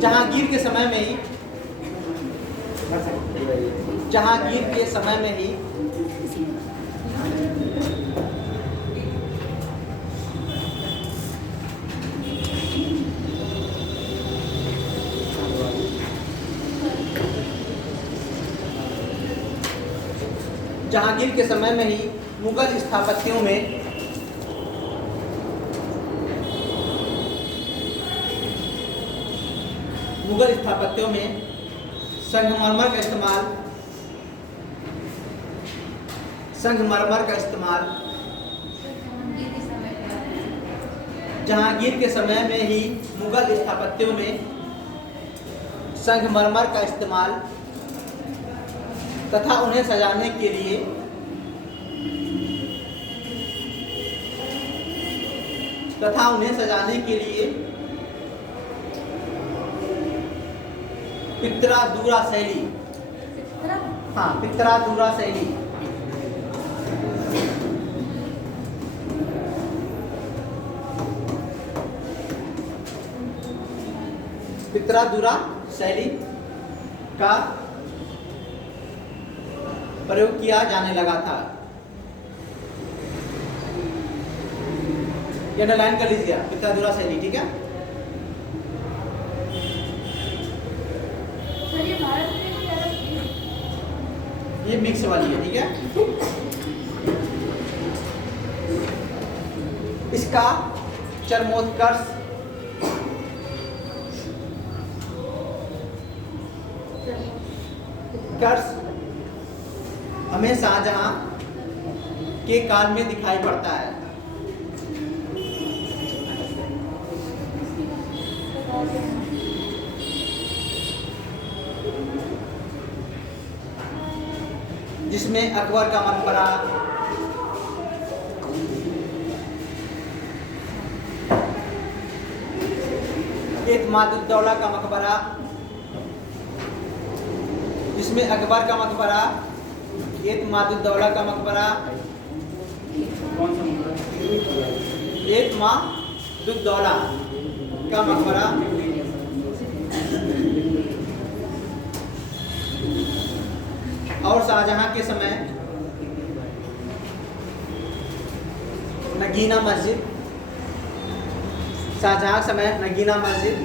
जहांगीर के समय में ही जहांगीर के समय में ही जहांगीर के समय में ही मुगल स्थापत्यों में संगमरमर का इस्तेमाल जहांगीर के समय में ही मुगल स्थापत्यों में संगमरमर का इस्तेमाल तथा उन्हें सजाने के लिए पित्रा-दूरा शैली का प्रयोग किया जाने लगा था। ये अंडरलाइन कर लीजिए, पित्रा-दूरा शैली। ठीक है, ये मिक्स वाली है। ठीक है, इसका चरमोत्कर्ष हमें शाहजहां के काल में दिखाई पड़ता है। जिसमें अकबर का मकबरा, एतमादुद्दौला का मकबरा, एतमादुद्दौला का मकबरा, एतमादुद्दौला का मकबरा और शाहजहां के समय नगीना मस्जिद, शाहजहां के समय नगीना मस्जिद,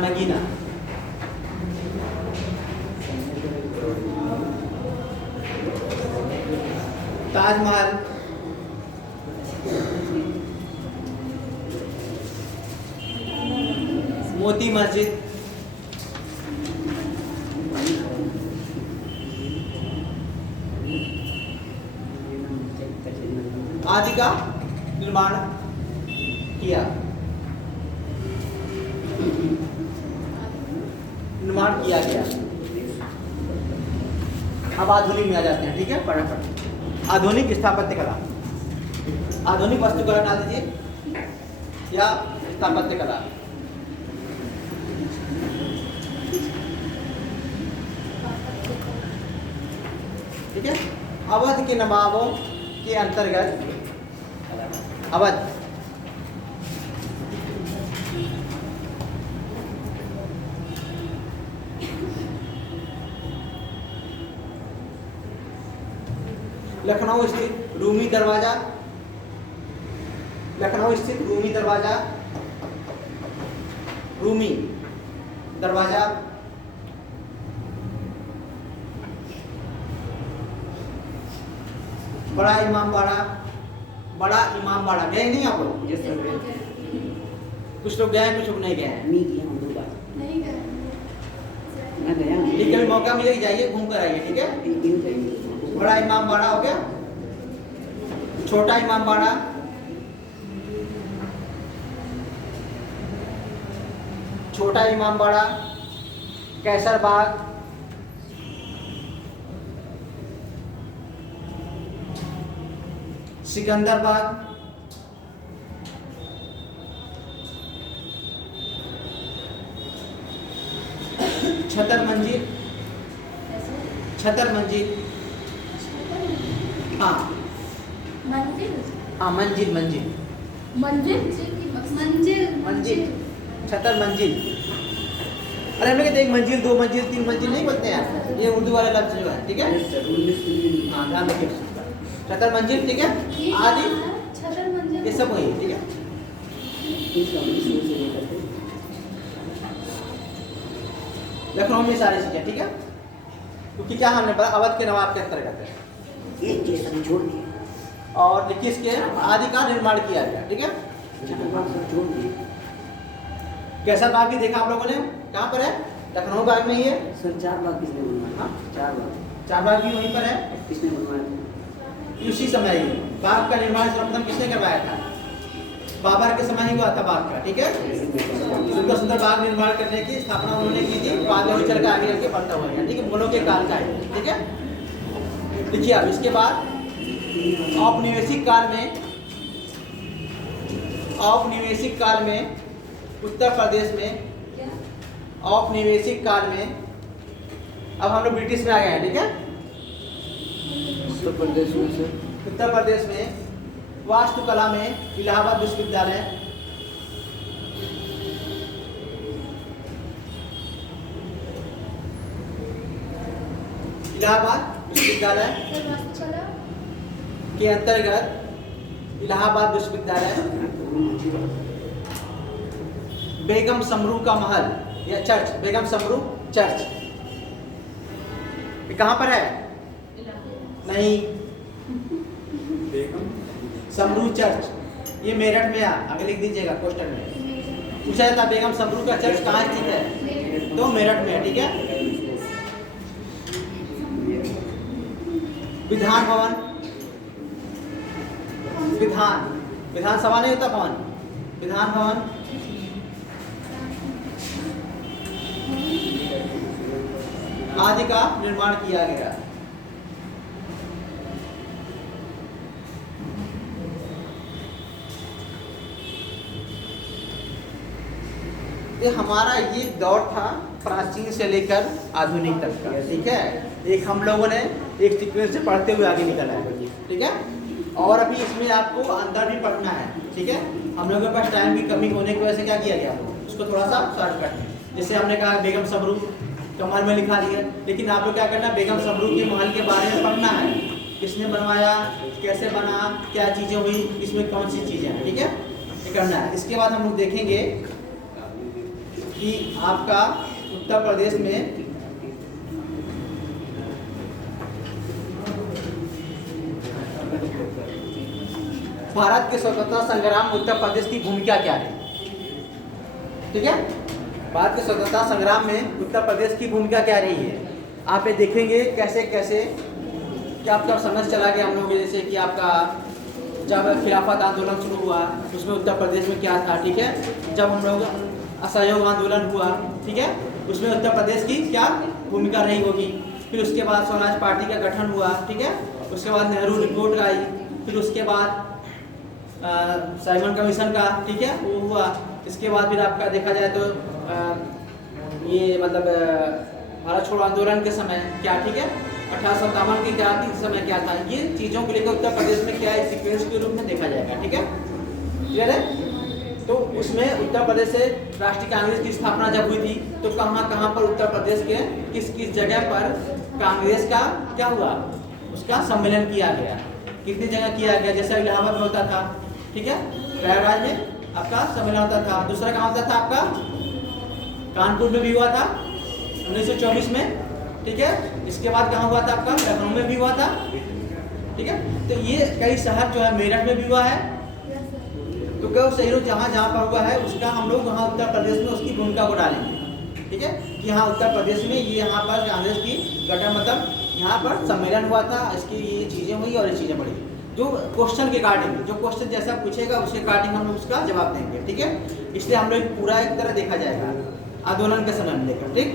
नगीना, ताजमहल, मोती मस्जिद, आदि का निर्माण किया गया। अब आधुनिक में आ जाते हैं। ठीक है, फटाफट आधुनिक स्थापत्य कला, आधुनिक वास्तुकला डाल दीजिए या स्थापत्य कला। ठीक है, अवध के नवाबों के अंतर्गत अवध लखनऊ स्थित रूमी दरवाजा, बड़ा इमामबाड़ा गए नहीं आप लोग? कुछ लोग गए हैं, कुछ लोग नहीं गए हैं। ठीक है, मौका मिलेगा जाइए, घूम कर आइए। ठीक है, बड़ा इमामबाड़ा हो गया, छोटा इमामबाड़ा, कैसर बाग, सिकंदर बाग, छतर मंजिल, हाँ मंजिल, मंजिल मंजिल मंजिल, छतर मंजिल। अरे हम लोग कहते हैं 1 मंजिल 2 मंजिल 3 मंजिल नहीं बोलते हैं, ये उर्दू वाला लफ्ज जो है, ठीक है। हाँ ध्यान रखिए, छतर मंजिल, ठीक है, आदि छतर मंजिल ये सब वही है, ठीक है। लखनऊ में सारी चीजें, ठीक है, क्योंकि क्या हमने पढ़ा अवध के नवाब के अंतर्गत है। एक चीज सब छोड़ दिए, और देखिए इसके आदि का निर्माण किया गया, ठीक है। सब छोड़ दिए कैसा बाग भी देखा आप लोगों ने, कहाँ पर है, लखनऊ बाग में ही है। सर। 4 बाग किसने बनवाया? हाँ? 4 बाग चार बाग भी वहीं पर है। किसने बनवाया था? उसी समय ही बाग का निर्माण सर्वप्रथम किसने करवाया था, बाबर के समय ही हुआ था बाग का, ठीक है। सुंदर सुंदर बाग निर्माण करने की स्थापना उन्होंने की थी, बाद में चल के आगे चल के बढ़ता हुआ है, ठीक है, मुगलों के काल का है, ठीक है। देखिए अब इसके बाद औपनिवेशिक काल में उत्तर प्रदेश में, औपनिवेशिक काल में, अब हम लोग ब्रिटिश में आ गए हैं, ठीक है। उत्तर प्रदेश में से उत्तर प्रदेश में वास्तुकला में इलाहाबाद विश्वविद्यालय, इलाहाबाद विश्वविद्यालय के अंतर्गत इलाहाबाद विश्वविद्यालय, बेगम समरू का महल या चर्च, बेगम समरू चर्च, ये कहाँ पर है, नहीं, समरू चर्च ये मेरठ में है, आगे लिख दीजिएगा क्वेश्चन में पूछा जाता है बेगम समरू का चर्च कहाँ स्थित है, तो मेरठ में है, ठीक है। विधान भवन, विधानसभा नहीं होता भवन, विधान भवन, आदि का निर्माण किया गया। ये हमारा ये दौर था प्राचीन से लेकर आधुनिक तक का, ठीक है। एक हम लोगों ने एक सीक्वेंस से पढ़ते हुए आगे निकला है, ठीक है। और अभी इसमें आपको अंदर भी पढ़ना है, ठीक है। हम लोगों के पास टाइम की कमी होने की वजह से क्या किया गया, उसको थोड़ा सा शॉर्ट करते हैं। जैसे हमने कहा बेगम समरू का महल में लिखा दिया, लेकिन आप लोग क्या करना है, बेगम समरू के महल के बारे में पढ़ना है, किसने बनवाया, कैसे बना, क्या चीज़ें हुई, इसमें कौन सी चीज़ें हैं, ठीक है, ये करना है। इसके बाद हम लोग देखेंगे कि आपका उत्तर प्रदेश में भारत के स्वतंत्रता संग्राम में उत्तर प्रदेश की भूमिका क्या रही, ठीक है। भारत के स्वतंत्रता संग्राम में उत्तर प्रदेश की भूमिका क्या रही है, आप ये देखेंगे कैसे कैसे क्या आपका संघर्ष चला गया हम लोग, जैसे कि आपका जब खिलाफत आंदोलन शुरू हुआ उसमें उत्तर प्रदेश में क्या था, ठीक है। जब हम लोग असहयोग आंदोलन हुआ, ठीक है, उसमें उत्तर प्रदेश की क्या भूमिका रही होगी। फिर उसके बाद स्वराज पार्टी का गठन हुआ, ठीक है। उसके बाद नेहरू रिपोर्ट आई, फिर उसके बाद साइमन कमीशन का, ठीक है, वो हुआ। इसके बाद फिर आपका देखा जाए तो ये मतलब भारत छोड़ो आंदोलन के समय क्या, ठीक है, 1857 की क्रांति के समय क्या था, ये चीज़ों को लेकर उत्तर प्रदेश में क्या एक सीक्वेंस के रूप में देखा जाएगा, ठीक है, क्लियर है। तो उसमें उत्तर प्रदेश से राष्ट्रीय कांग्रेस की स्थापना जब हुई थी तो कहाँ कहाँ पर उत्तर प्रदेश के किस किस जगह पर कांग्रेस का क्या हुआ, उसका सम्मेलन किया गया, कितनी जगह किया गया। जैसे इलाहाबाद में होता था, ठीक है, प्रयागराज में आपका सम्मेलन होता था। दूसरा कहाँ होता था आपका, कानपुर में भी हुआ था 1924 में, ठीक है। इसके बाद कहाँ हुआ था आपका, लखनऊ में भी हुआ था, ठीक है। तो ये कई शहर जो है, मेरठ में भी हुआ है। तो क्या शहरों जहाँ जहाँ पर हुआ है उसका हम लोग वहाँ उत्तर प्रदेश में उसकी भूमिका को डालेंगे, ठीक है। कि यहाँ उत्तर प्रदेश में ये यहाँ पर कांग्रेस की गठन मतलब यहाँ पर सम्मेलन हुआ था, इसकी ये चीज़ें हुई और ये चीज़ें बढ़ी। जो क्वेश्चन के अकॉर्डिंग, जो क्वेश्चन जैसा पूछेगा उसके अकॉर्डिंग हम लोग उसका जवाब देंगे, ठीक है। इसलिए हम लोग पूरा एक तरह देखा जाएगा आंदोलन के समय में लेकर, ठीक।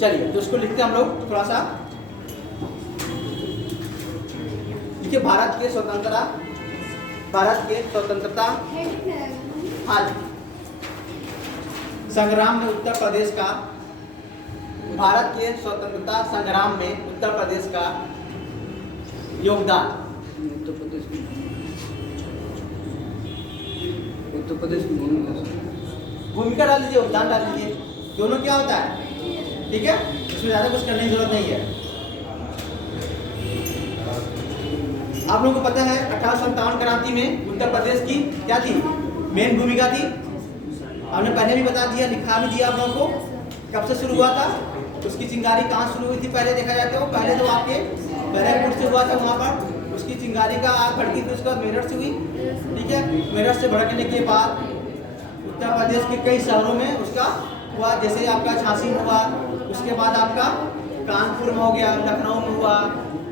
चलिए तो उसको लिखते हम लोग थोड़ा सा। देखिए भारत के स्वतंत्रता हाल संग्राम में उत्तर प्रदेश का, भारत के स्वतंत्रता संग्राम में उत्तर प्रदेश का योगदान, उत्तर प्रदेश में उत्तर प्रदेश की भूमिका सर। भूमिका डाल दीजिए, योगदान डाल दीजिए, दोनों क्या होता है, ठीक है, इसमें ज़्यादा कुछ करने की जरूरत नहीं है। आप लोगों को पता है 1857 क्रांति में उत्तर प्रदेश की क्या थी, मेन भूमिका थी। हमने पहले भी बता दिया, लिखा भी दिया आप लोगों को, कब से शुरू हुआ था, उसकी चिंगारी कहाँ शुरू हुई थी पहले देखा जाए तो। पहले तो आपके बैरकपुर से हुआ था, वहाँ पर उसकी चिंगारी का आग भड़की थी, उसके बाद मेरठ से हुई, ठीक है। मेरठ से भड़कने के बाद उत्तर प्रदेश के कई शहरों में उसका हुआ, जैसे आपका झांसी में हुआ, उसके बाद आपका कानपुर में हो गया, लखनऊ में हुआ,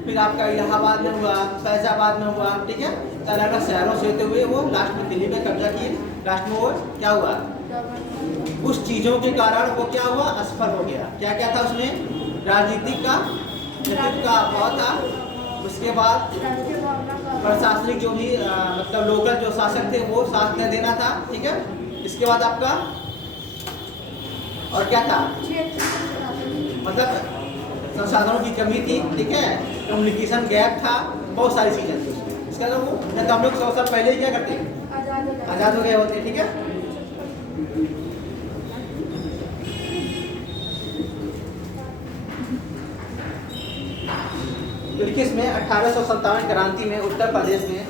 फिर आपका इलाहाबाद में हुआ, फैजाबाद में हुआ, ठीक है। अलग अलग शहरों से होते हुए वो लास्ट में दिल्ली में कब्जा किए। लास्ट में वो क्या हुआ, उस चीज़ों के कारण वो क्या हुआ, असफल हो गया। क्या क्या था उसमें, राजनीतिक का नेतृत्व का अभाव था, उसके बाद प्रशासनिक जो भी मतलब लोकल जो शासक थे वो साथ न देना था, ठीक है। इसके बाद आपका और क्या था, मतलब संसाधनों की कमी थी, ठीक है, कम्युनिकेशन गैप था, बहुत सारी चीज़ें थी उसमें। इसके अलावा वो नहीं तो हम लोग 100 साल पहले ही क्या करते, आज़ाद हो गए होते, ठीक है। तो लिखिए इसमें 1857 क्रांति में उत्तर प्रदेश में,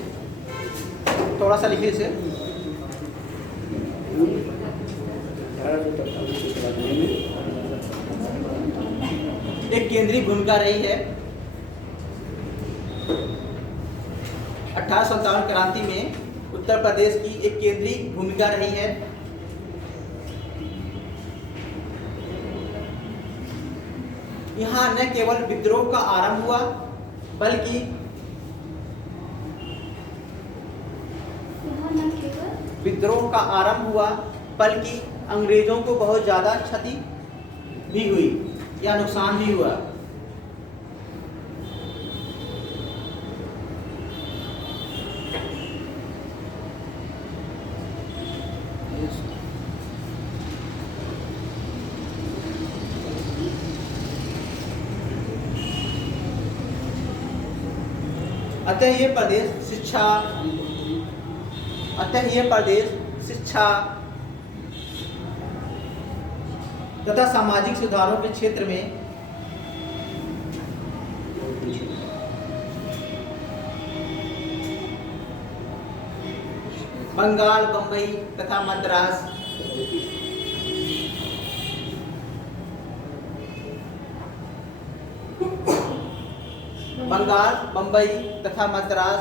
थोड़ा सा लिखिए इसे, 1847 की क्रांति में एक केंद्रीय भूमिका रही है। 1857 क्रांति में उत्तर प्रदेश की एक केंद्रीय भूमिका रही है। यहाँ न केवल विद्रोह का आरंभ हुआ, बल्कि विद्रोह का आरंभ हुआ, बल्कि अंग्रेजों को बहुत ज़्यादा क्षति भी हुई या नुकसान भी हुआ। अतः ये प्रदेश शिक्षा तथा सामाजिक सुधारों के क्षेत्र में बंगाल, बंबई तथा मद्रास तथा मद्रास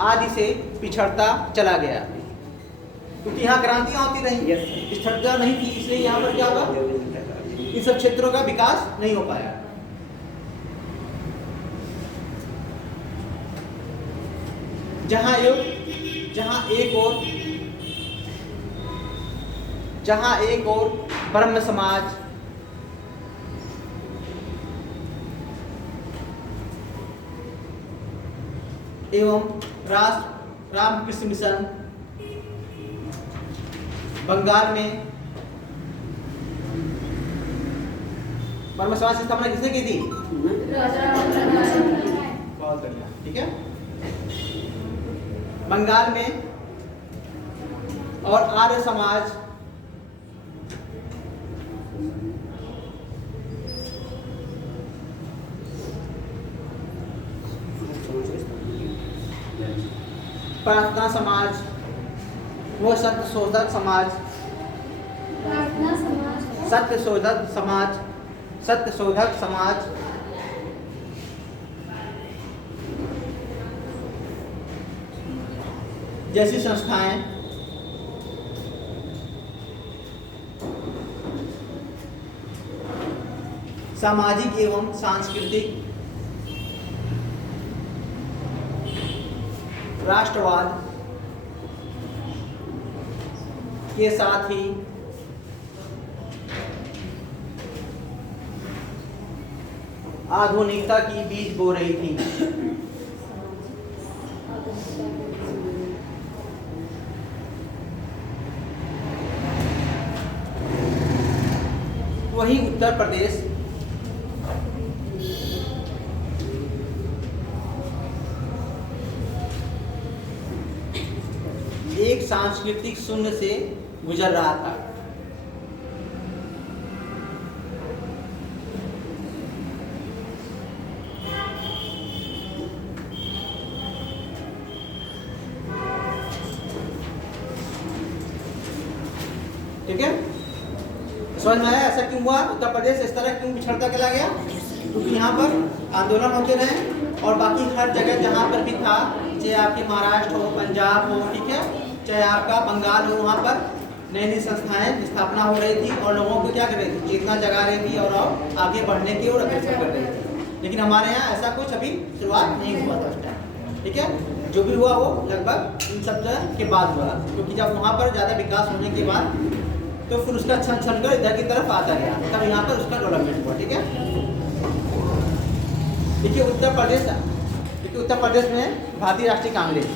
आदि से पिछड़ता चला गया, क्योंकि यहाँ क्रांतियां होती रही, स्थिरता नहीं थी, इसलिए यहाँ पर क्या हुआ, इन सब क्षेत्रों का विकास नहीं हो पाया। जहाँ एक और ब्रह्म समाज, एवं रामकृष्ण मिशन, बंगाल में ब्रह्म समाज की स्थापना किसने की थी, बहुत बढ़िया, ठीक है। बंगाल में और आर्य समाज प्रार्थना समाज, वो सत्यशोधक समाज जैसी संस्थाएं सामाजिक एवं सांस्कृतिक राष्ट्रवाद के साथ ही आधुनिकता की बीज बो रही थी। वही उत्तर प्रदेश एक एक सांस्कृतिक शून्य से गुजर रहा था। ठीक है, समझ में आया ऐसा क्यों हुआ? उत्तर प्रदेश इस तरह क्यों पिछड़ता चला गया? क्योंकि यहाँ पर आंदोलन होते रहे और बाकी हर जगह जहाँ पर भी था, चाहे आपके महाराष्ट्र हो, पंजाब हो, ठीक है, चाहे आपका बंगाल हो, वहाँ पर नई नई संस्थाएं स्थापना हो रही थी और लोगों को क्या कर रही थी? चेतना जगा रही थी और आगे बढ़ने की ओर अग्रसर कर रही थी। लेकिन हमारे यहाँ ऐसा कुछ अभी शुरुआत नहीं हुआ था उस टाइम। ठीक है, जो भी हुआ वो लगभग इन सब के बाद हुआ, क्योंकि जब वहाँ पर ज़्यादा विकास होने के बाद तो फिर उसका छन छन कर इधर की तरफ आता गया, तब यहाँ पर उसका डेवलपमेंट हुआ। ठीक है, देखिए उत्तर प्रदेश में भारतीय राष्ट्रीय कांग्रेस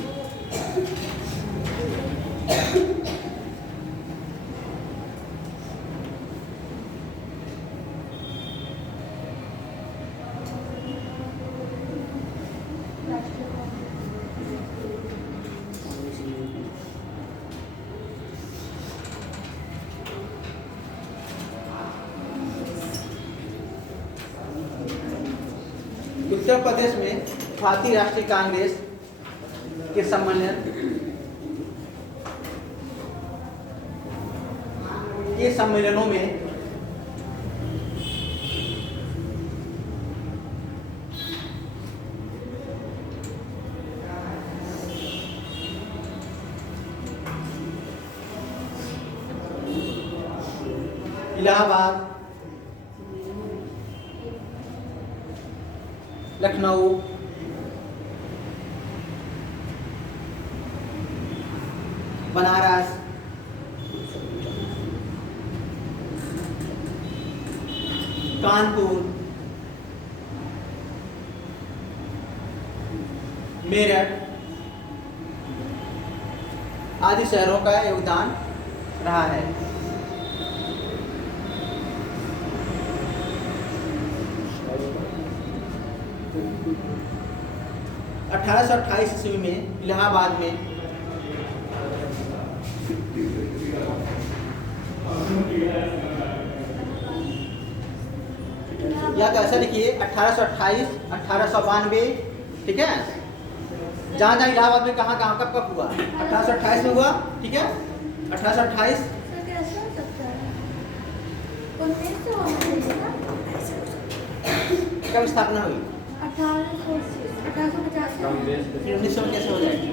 उत्तर प्रदेश में भारतीय राष्ट्रीय कांग्रेस के सम्मेलनों में इलाहाबाद, लखनऊ, बनारस, कानपुर, मेरठ आदि शहरों का योगदान रहा है। 1828 ईस्वी में इलाहाबाद में या तो ऐसा लिखिए 1828, 1892, ठीक है, जहाँ जहाँ इलाहाबाद में कहाँ कहाँ कब हुआ? 1828 में हुआ, ठीक है, 1828 कब स्थापना हुई? 1900 में कैसे हो जाएगी?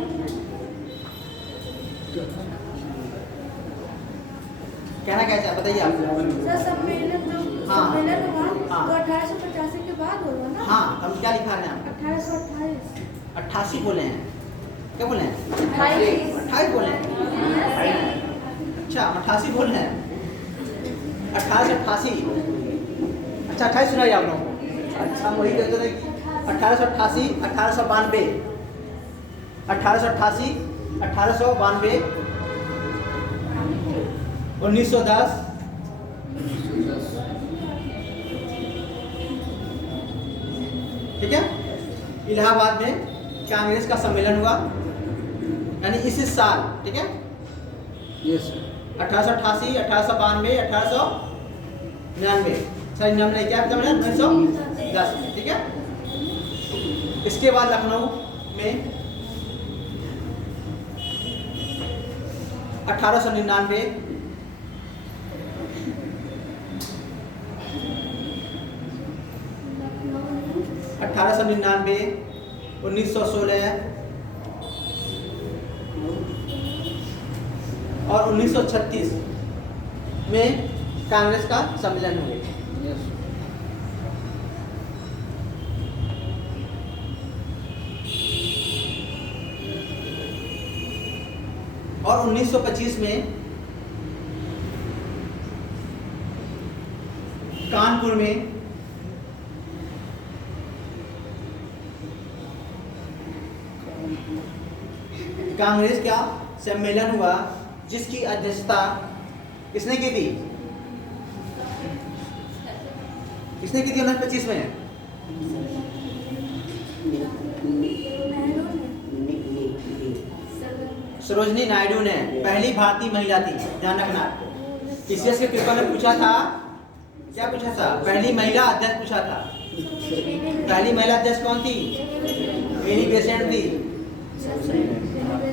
कहना कैसे है बताइए आप। सम्मेलन हाँ। सम्मेलन हुआ हाँ। तो 1885 के बाद होगा ना? हाँ, हम क्या लिखा है आप? 1828 88 बोले हैं, क्या बोले हैं? 28 बोले हैं। अच्छा, 88 बोल रहे हैं, 1888। अच्छा, 28 सुनाइए आप लोगों को। अच्छा, हम वही कहते थे कि 1888, 1892, 1888, 1892, 1910, ठीक है, इलाहाबाद में कांग्रेस का सम्मेलन हुआ, यानी इसी साल, ठीक है, यस 1888, 1892, 1899, सॉरी 99 क्या था मैंने 1910 में, ठीक है। इसके बाद लखनऊ में 1899, अठारह सौ 99, 1916 और 1936 में कांग्रेस का सम्मेलन हुए। यस और 1925 में कानपुर में कांग्रेस का सम्मेलन हुआ, जिसकी अध्यक्षता किसने की थी? किसने की थी 1925 में? सरोजनी नायडू ने पहली भारतीय महिला थी, ध्यान रखना। इसीएस के पेपर में पूछा था, क्या पूछा था? पहली महिला अध्यक्ष पूछा था। पहली महिला अध्यक्ष कौन थी? एनी बेसेंट थी।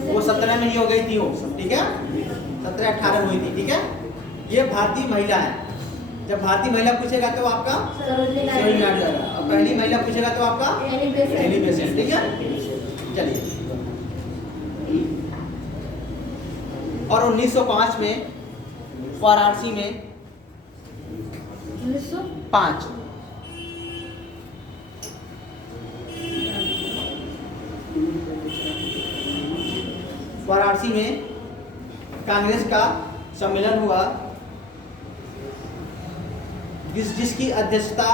वो 17 में ही हो गई थी वो, ठीक है, 17-18 हुई थी, ठीक है। ये भारतीय महिला है। जब भारतीय महिला पूछेगा तो आपका सरोजनी नायडू आएगा, और पहली महिला पूछेगा तो आपका एनी बेसेंट, ठीक है। चलिए, और 1905 में वाराणसी में 1905 वाराणसी में कांग्रेस का सम्मेलन हुआ, जिसकी अध्यक्षता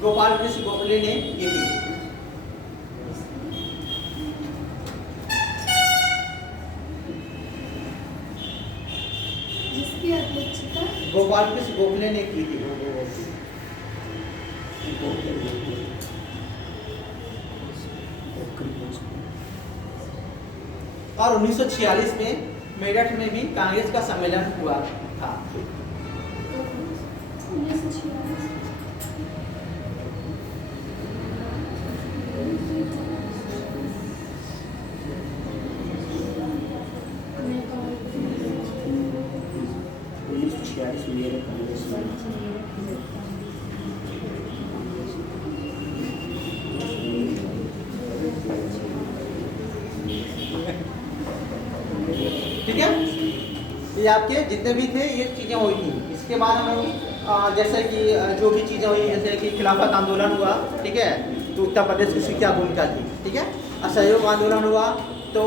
गोपाल कृष्ण गोखले ने की थी। जिसकी अध्यक्षता गोपाल कृष्ण गोखले ने की थी। और 1946 में मेरठ में भी कांग्रेस का सम्मेलन हुआ था। 1946 मेरे कांग्रेस में ठीक है, ये आपके जितने भी थे ये चीज़ें हुई थी। इसके बाद हम जैसे कि जो भी चीज़ें हुई, जैसे कि खिलाफत आंदोलन हुआ, ठीक है, तो उत्तर प्रदेश की इसकी क्या भूमिका थी, ठीक है। असहयोग आंदोलन हुआ, तो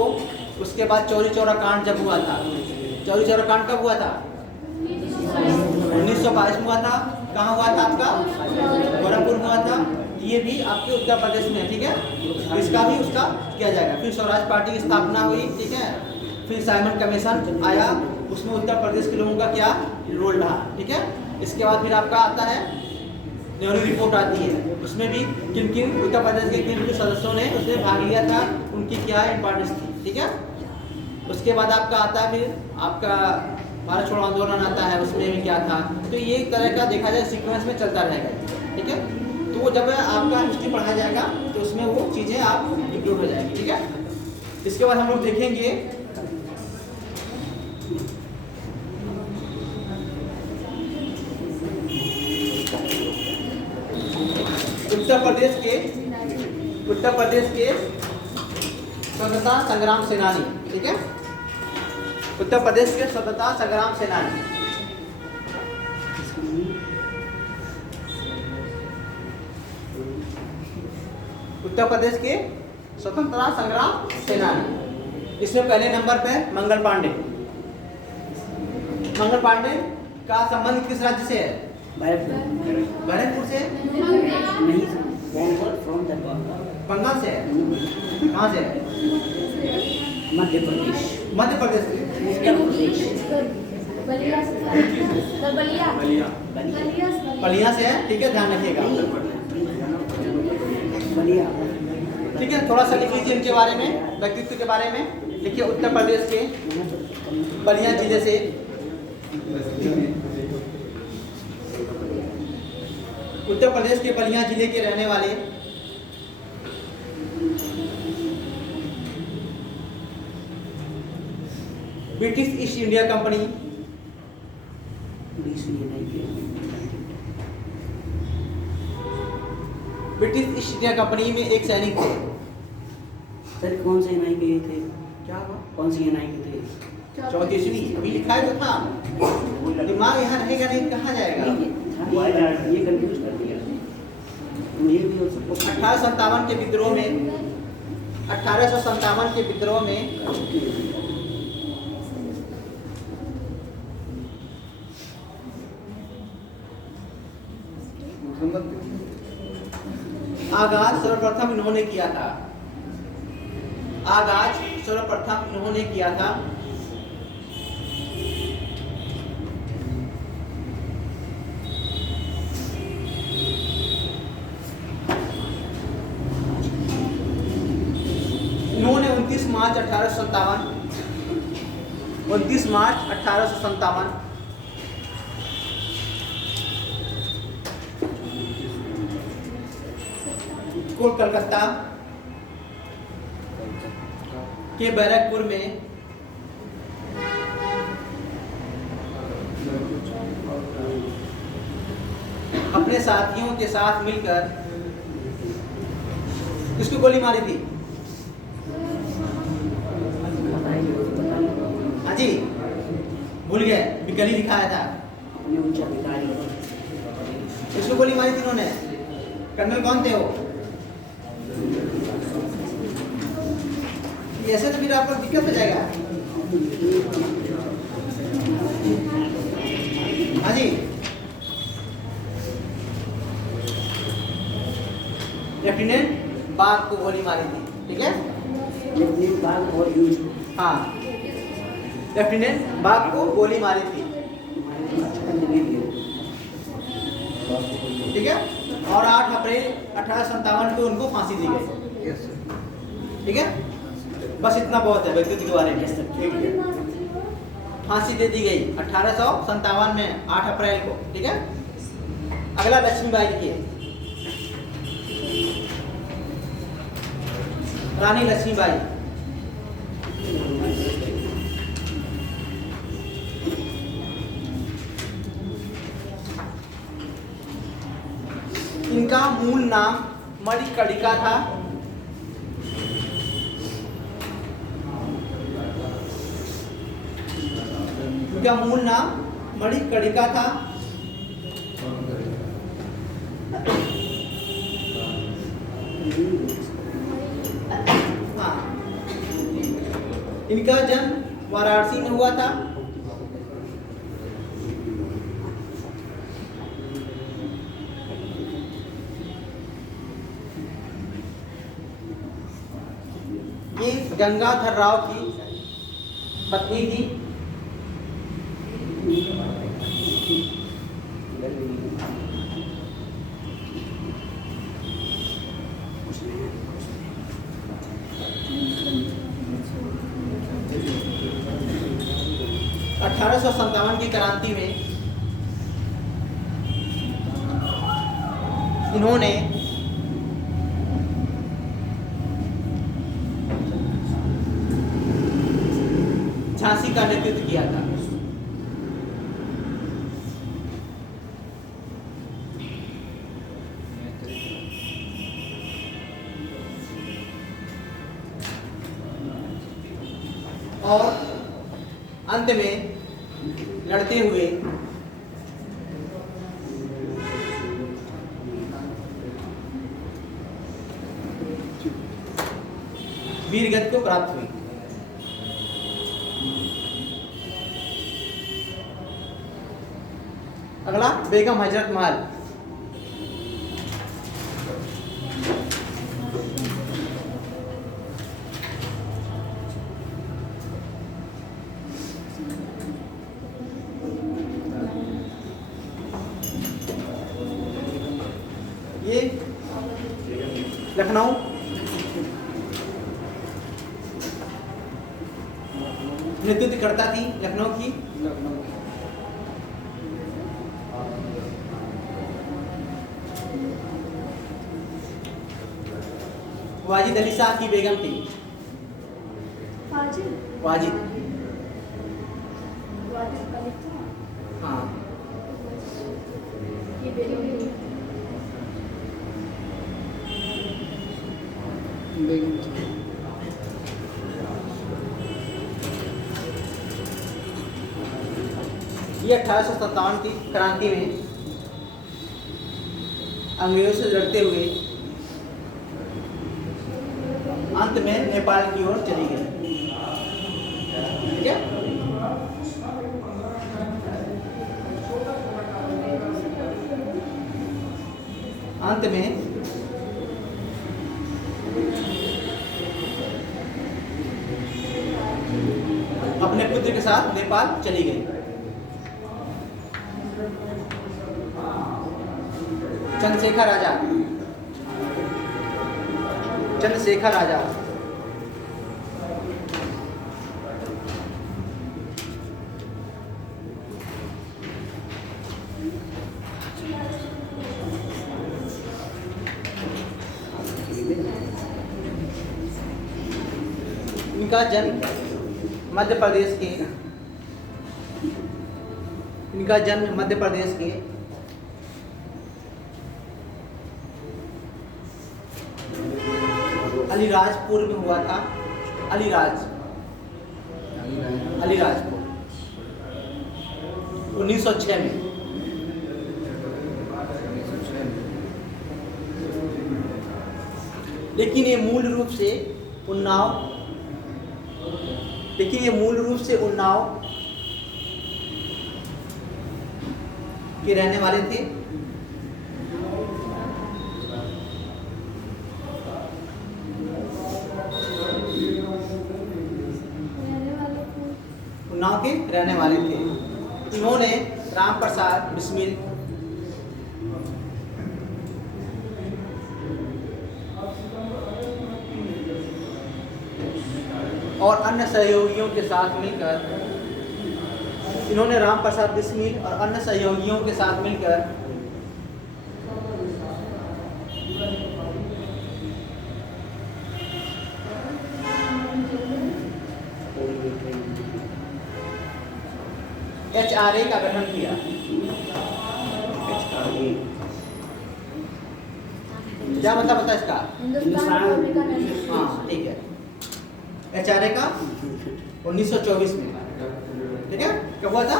उसके बाद चौरी चौरा कांड जब हुआ था, चौरी चौरा कांड कब हुआ था? 1922 में हुआ था। कहाँ हुआ था? आपका गोरखपुर में हुआ था। ये भी आपके उत्तर प्रदेश में है, ठीक है। इसका भी उसका किया जाएगा। फिर स्वराज पार्टी की स्थापना हुई, ठीक है। फिर साइमन कमीशन आया, उसमें उत्तर प्रदेश के लोगों का क्या रोल रहा, ठीक है। इसके बाद फिर आपका आता है नेहरू रिपोर्ट आती है, उसमें भी किन किन उत्तर प्रदेश के किन किन सदस्यों ने उसमें भाग लिया था, उनकी क्या इंपॉर्टेंस थी, ठीक है। उसके बाद आपका आता है फिर आपका भारत छोड़ो आंदोलन आता है, उसमें भी क्या था। तो ये एक तरह का देखा जाए सीक्वेंस में चलता रहेगा, ठीक है। तो वो जब आपका हिस्ट्री पढ़ाया जाएगा तो उसमें वो चीज़ें आप इंक्लूड हो जाएगी, ठीक है। इसके बाद हम लोग देखेंगे उत्तर प्रदेश के स्वतंत्रता संग्राम सेनानी, ठीक है। उत्तर प्रदेश के स्वतंत्रता संग्राम सेनानी, उत्तर प्रदेश के स्वतंत्रता संग्राम सेनानी। इसमें पहले नंबर पे मंगल पांडे। मंगल पांडे का संबंध किस राज्य से है? भरतपुर से नहीं, फ्रॉम द बंगाल से है। कहाँ से है? मध्य प्रदेश। मध्य प्रदेश से। बलिया से है, ठीक है, ध्यान रखिएगा, ठीक है। थोड़ा सा लिख लीजिए इनके बारे में, व्यक्तित्व के बारे में लिखिए। उत्तर प्रदेश के बलिया जिले से, उत्तर प्रदेश के बलिया जिले के रहने वाले British east India company, British east India company में एक सैनिक थे। सर कौन से एनआई के थे? क्या हुआ? कौन सी एनआई के थे? 34वीं, अभी लिखा है तो था, दिमाग यहाँ रहेगा नहीं कहाँ जाएगा। ये कंफ्यूज कर दिया मुझे भी। 1857 के विद्रोह में, 1857 के विद्रोह में आगाज सर्वप्रथम इन्होंने किया था। आगाज सर्वप्रथम इन्होंने किया था। इन्होंने 29 मार्च 1857 29 मार्च 1857। कलकत्ता के बैरकपुर में अपने साथियों के साथ मिलकर किसको गोली मारी थी? हाँ जी, भूल गए, विकली दिखाया था। अपने उच्च अधिकारी किसको गोली मारी थी इन्होंने? कर्नल कौन थे वो? ऐसे तो फिर आपको दिक्कत हो जाएगा। हाँ जी, लेफ्टिनेंट बाग को गोली मारी थी, ठीक है? लेफ्टिनेंट बाग और यूज हाँ, लेफ्टिनेंट बाग को गोली मारी थी, ठीक है? और 8 अप्रैल 1857 को उनको फांसी दी गई, ठीक है? बस इतना बहुत है व्यक्तित्व के बारे में। फांसी दे दी गई 1857 में 8 अप्रैल को, ठीक है? अगला लक्ष्मीबाई की है, रानी लक्ष्मीबाई। इनका मूल नाम मणिकर्णिका था। इनका मूल नाम मणिकर्णिका था। हाँ, इनका जन्म वाराणसी में हुआ था। ये गंगाधर राव की पत्नी थी। अठारह सौ सत्तावन की क्रांति में इन्होंने झांसी का नेतृत्व किया था। और अंत में लड़ते हुए वीरगति को प्राप्त हुई। अगला बेगम हजरत महल। ये लखनऊ नेतृत्व करता थी, लखनऊ की। वाजिद अली शाह की बेगम थी। वाजिद हाँ, ये 1857 की क्रांति में अंग्रेजों से लड़ते हुए अंत में नेपाल की ओर चली गई, ठीक है? अंत में अपने पुत्र के साथ नेपाल चली गई। चंद्रशेखर आजाद, चंद्रशेखर आजाद इनका जन्म मध्य प्रदेश के अलीराजपुर में हुआ था। अलीराजपुर 1906 में। लेकिन ये मूल रूप से उन्नाव के रहने वाले थे। उन्नाव के रहने वाले थे। इन्होंने राम प्रसाद बिस्मिल और अन्य सहयोगियों के साथ मिलकर HRA का गठन किया। क्या मतलब बता इसका? हाँ ठीक है। HRA का 1924 में, ठीक है। कब हुआ था?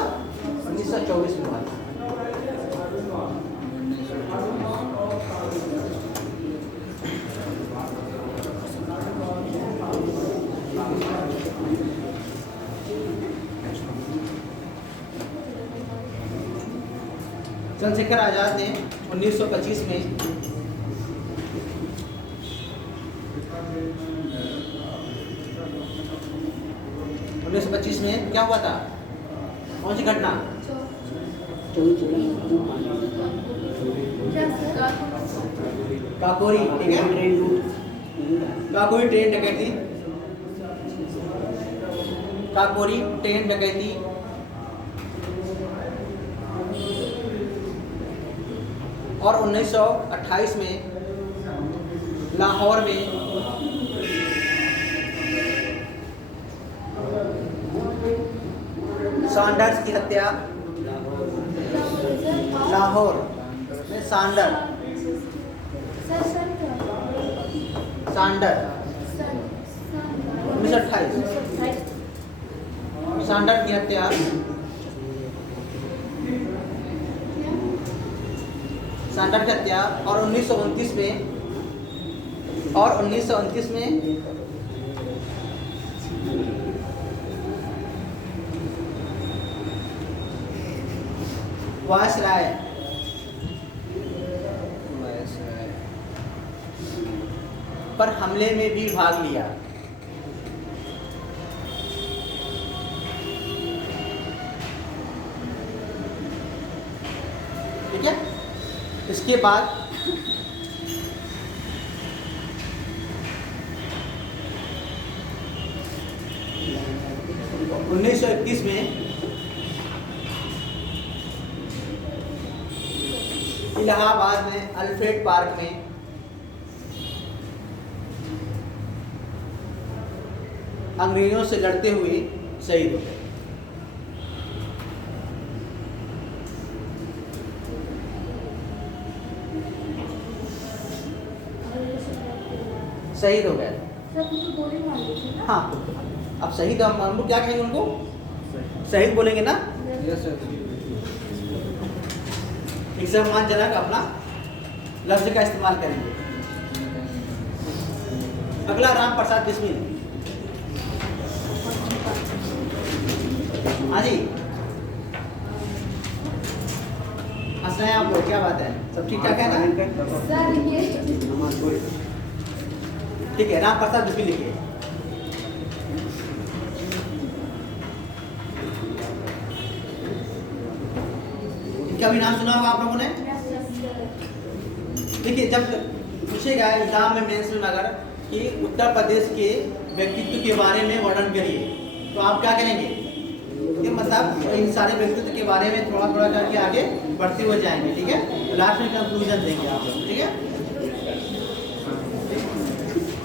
1924 में हुआ था। चंद्रशेखर आजाद ने 1925 में क्या हुआ था? कौन सी घटना? काकोरी, ठीक है। काकोरी ट्रेन डकैती और 1928 में लाहौर में सैंडर्स की हत्या। लाहौर में सैंडर 1928 सैंडर की हत्या और 1929 में वायसराय पर हमले में भी भाग लिया। ठीक है। इसके बाद 1931 में इलाहाबाद में अल्फ्रेड पार्क में अंग्रेजों से लड़ते हुए शहीद हो गए। हाँ, अब शहीद हम लोग क्या कहेंगे उनको? शहीद बोलेंगे ना। एक सम्मानजनक अपना लफ्ज का इस्तेमाल करेंगे। अगला राम प्रसाद बिस्मिल। हाँ जी, हंस रहे हैं आप लोग, क्या बात है? सब ठीक ठाक है ना? ठीक है, राम प्रसाद बिस्मिल लिखिए। इनका भी नाम सुना होगा आप लोगों ने। देखिए, जब पूछेगा एग्जाम में, मेंस में अगर कि उत्तर प्रदेश के व्यक्तित्व के बारे में वर्णन करिए, तो आप क्या करेंगे? ये मतलब इन सारे व्यक्तित्व के बारे में थोड़ा थोड़ा करके आगे बढ़ते हुए जाएंगे। ठीक है, लास्ट में कंक्लूजन देंगे आप लोग। ठीक है,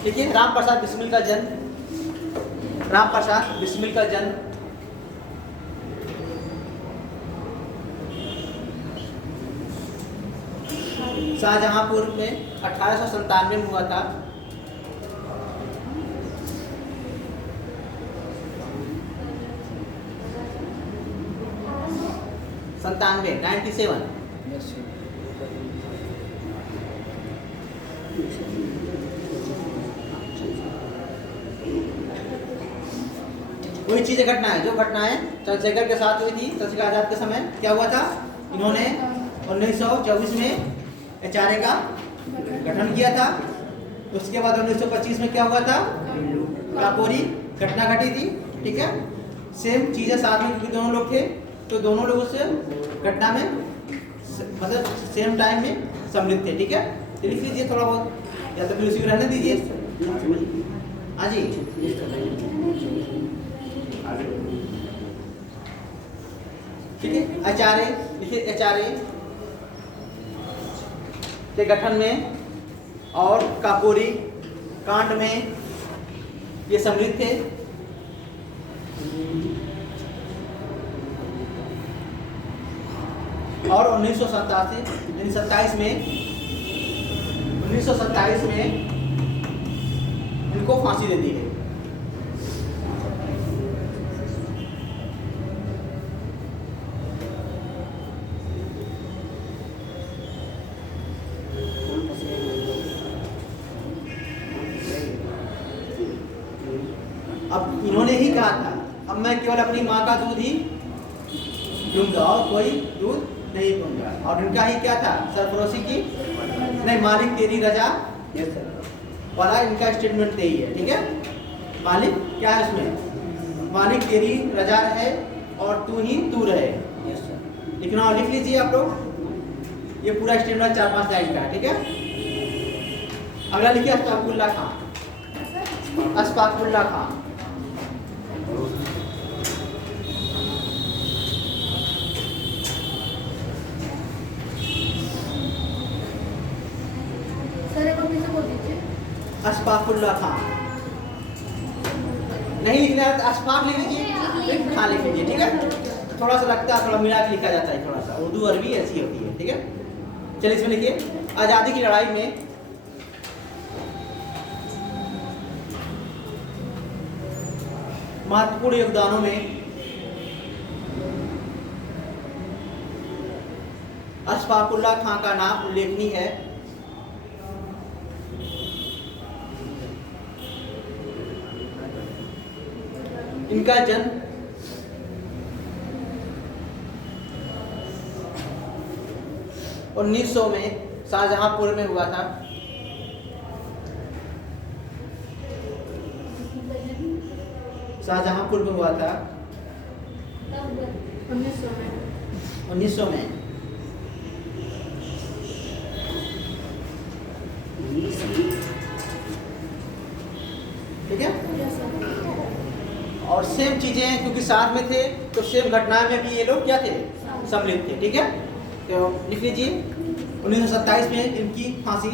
देखिए राम प्रसाद बिस्मिल का जन्म राम प्रसाद बिस्मिल का जन्म शाहजहांपुर में 1897 में हुआ था। संतानवे 97। वही चीजें घटना है जो घटनाएं चंद्रशेखर के साथ हुई थी। चंद्रशेखर आजाद के समय क्या हुआ था, इन्होंने 1924 में HRA का गठन किया था। उसके बाद 1925 में क्या हुआ था, काकोरी घटना घटी थी। ठीक है, सेम चीजें साथ में, क्योंकि दोनों लोग थे तो दोनों लोग उस घटना में मतलब सेम टाइम में सम्मिलित थे। ठीक है, तो लिख लीजिए थोड़ा बहुत, या तो फिर उसी को रहने दीजिए। हाँ जी, ठीक है। HRA लिखिए, HRA के गठन में और काकोरी कांड में ये सम्मिलित थे। और 1927 में इनको फांसी दे दी गई। अब इन्होंने ही कहा था, अब मैं केवल अपनी माँ का दूध ही लूंगा और कोई दूध नहीं दूंगा। और इनका ही क्या था, सरफरोशी की नहीं, मालिक तेरी रजा वाला इनका स्टेटमेंट यही है। ठीक है, मालिक क्या है इसमें, मालिक तेरी रजा है और तू ही तू रहे। लिखना, लिख लीजिए आप लोग, ये पूरा स्टेटमेंट 4-5 लाइन का है। ठीक है, अगला लिखिए अशफाकुल्ला खां। अशफाकुल्ला खां अशफाकुल्ला खां नहीं लिखना है तो अशफाक लिख लीजिए, फिर खां लिख लीजिए। ठीक है, थोड़ा सा लगता है, थोड़ा मिला के लिखा जाता है, थोड़ा सा उर्दू अरबी ऐसी होती है। ठीक है, चलिए इसमें लिखिए, आज़ादी की लड़ाई में महत्वपूर्ण योगदानों में अशफाकुल्ला खां का नाम उल्लेखनीय है। इनका जन्म 1900 में शाहजहांपुर में हुआ था। शाहजहांपुर में हुआ था 1900 में। ठीक है, और सेम चीजें क्योंकि साथ में थे तो सेम घटनाएं में भी ये लोग क्या थे, सम्मिलित थे। ठीक है, तो लिख लीजिए 1927 में इनकी फांसी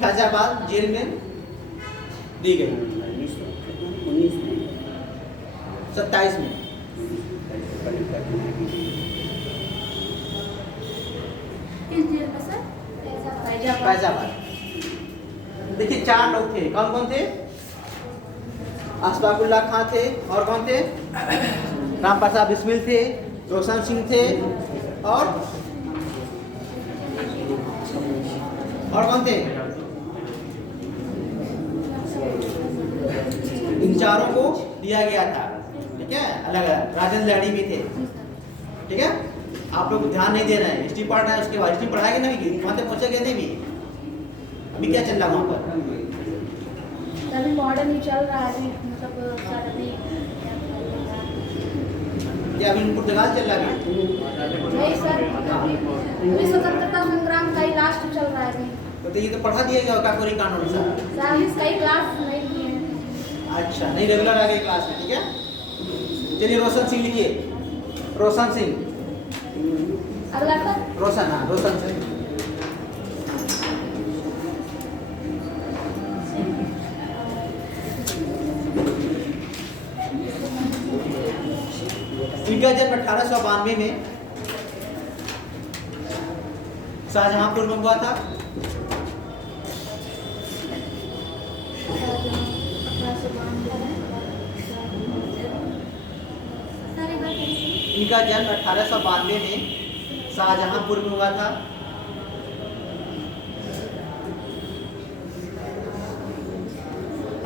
फैजाबाद जेल में दी गई। 27 में फैजाबाद। देखिए 4 लोग थे, कौन कौन थे, अशफाकुल्ला खां थे, और कौन थे, राम प्रसाद बिस्मिल थे, रोशन सिंह थे, और कौन थे, इन चारों को दिया गया था। ठीक है, अलग अलग, राजेंद्र लहड़ी भी थे। ठीक है, आप लोग ध्यान नहीं दे रहे हैं, हिस्ट्री पढ़ रहे हैं, उसके बाद हिस्ट्री पढ़ाएंगे ना भी, वहाँ तक पहुँचे गए नहीं भी। अभी क्या चल रहा है वहाँ पर, अभी मॉडर्न ही चल रहा है, मतलब क्या अभी पुर्तगाल चल रहा है? नहीं सर, अभी स्वतंत्रता संग्राम का ही लास्ट चल रहा है अभी। तो ये तो पढ़ा दिया गया काकोरी कानून सा। सर इसका ही क्लास नहीं किए हैं। अच्छा, नहीं रेगुलर आ गई क्लास में। ठीक है, चलिए रोशन सिंह लिखिए, रोशन सिंह, अगला सर, रोशन, हाँ रोशन सिंह। इनका जन्म 1892 में शाहजहांपुर में हुआ था। इनका जन्म 1892 में शाहजहांपुर में हुआ था।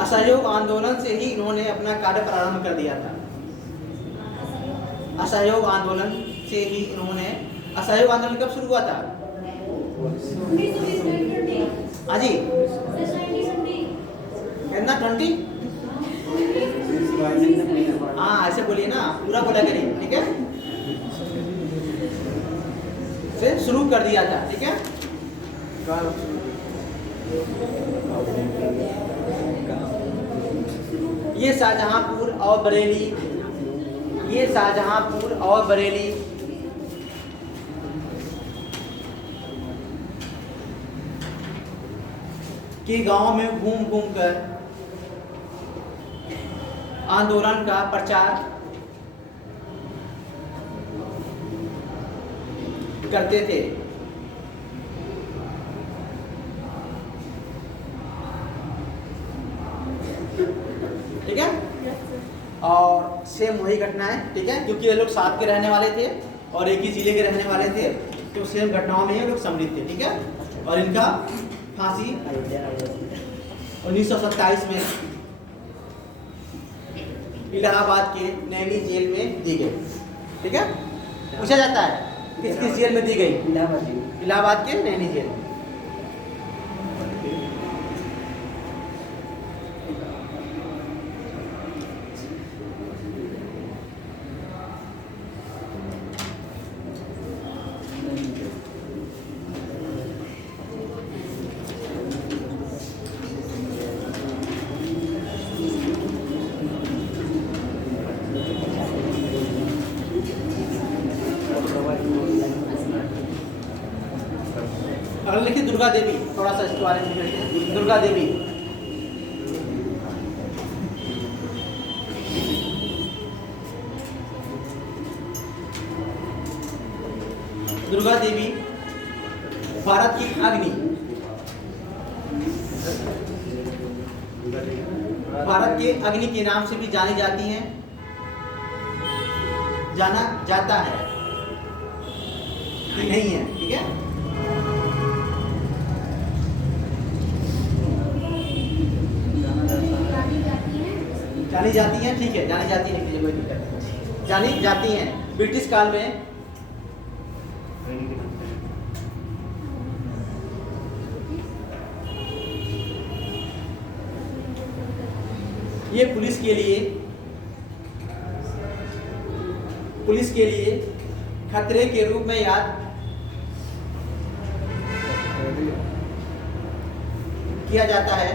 असहयोग आंदोलन से ही इन्होंने अपना कार्य प्रारंभ कर दिया था। असहयोग आंदोलन से ही इन्होंने, असहयोग आंदोलन कब शुरू हुआ था? हाँ जी, कितना 20? हाँ ऐसे बोलिए ना, पूरा बोला करिए, ठीक है। से शुरू कर दिया था, ठीक है। ये शाहजहांपुर और बरेली, ये शाहजहांपुर और बरेली के गांव में घूम घूम कर आंदोलन का प्रचार करते थे। ठीक है, और सेम वही घटना है, ठीक है, क्योंकि ये लोग साथ के रहने वाले थे और एक ही जिले के रहने वाले थे, तो सेम घटनाओं में ये लोग सम्मिलित थे, ठीक है। और इनका फांसी 1927 में इलाहाबाद के नैनी जेल में दी गई, ठीक है। पूछा जाता है किस किस जेल में दी गई? इलाहाबाद के नैनी जेल में। अगर लिखिए दुर्गा देवी, थोड़ा सा इसके बारे में लिखते हैं। दुर्गा देवी, दुर्गा देवी भारत की अग्नि, भारत के अग्नि के नाम से भी जानी जाती हैं, जाना जाता है कि नहीं है, ठीक है। जानी जाती हैं, ठीक है, जानी जाती है, लिख लीजिए, कोई दिक्कत नहीं। जानी जाती हैं। ब्रिटिश काल में ये पुलिस के लिए खतरे के रूप में याद किया जाता है।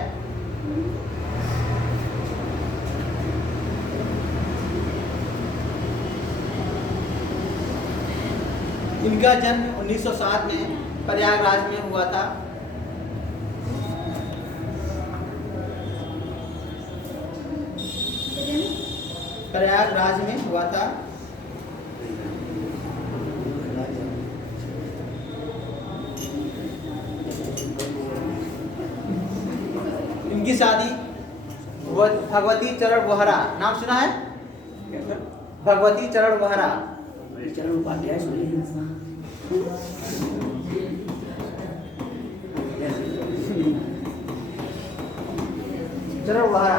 इनका जन्म 1907 में प्रयागराज में हुआ था। प्रयागराज में हुआ था। इनकी शादी भगवती चरण बोहरा, नाम सुना है? भगवती चरण बोहरा, चरण उपाध्याय चरण बोहरा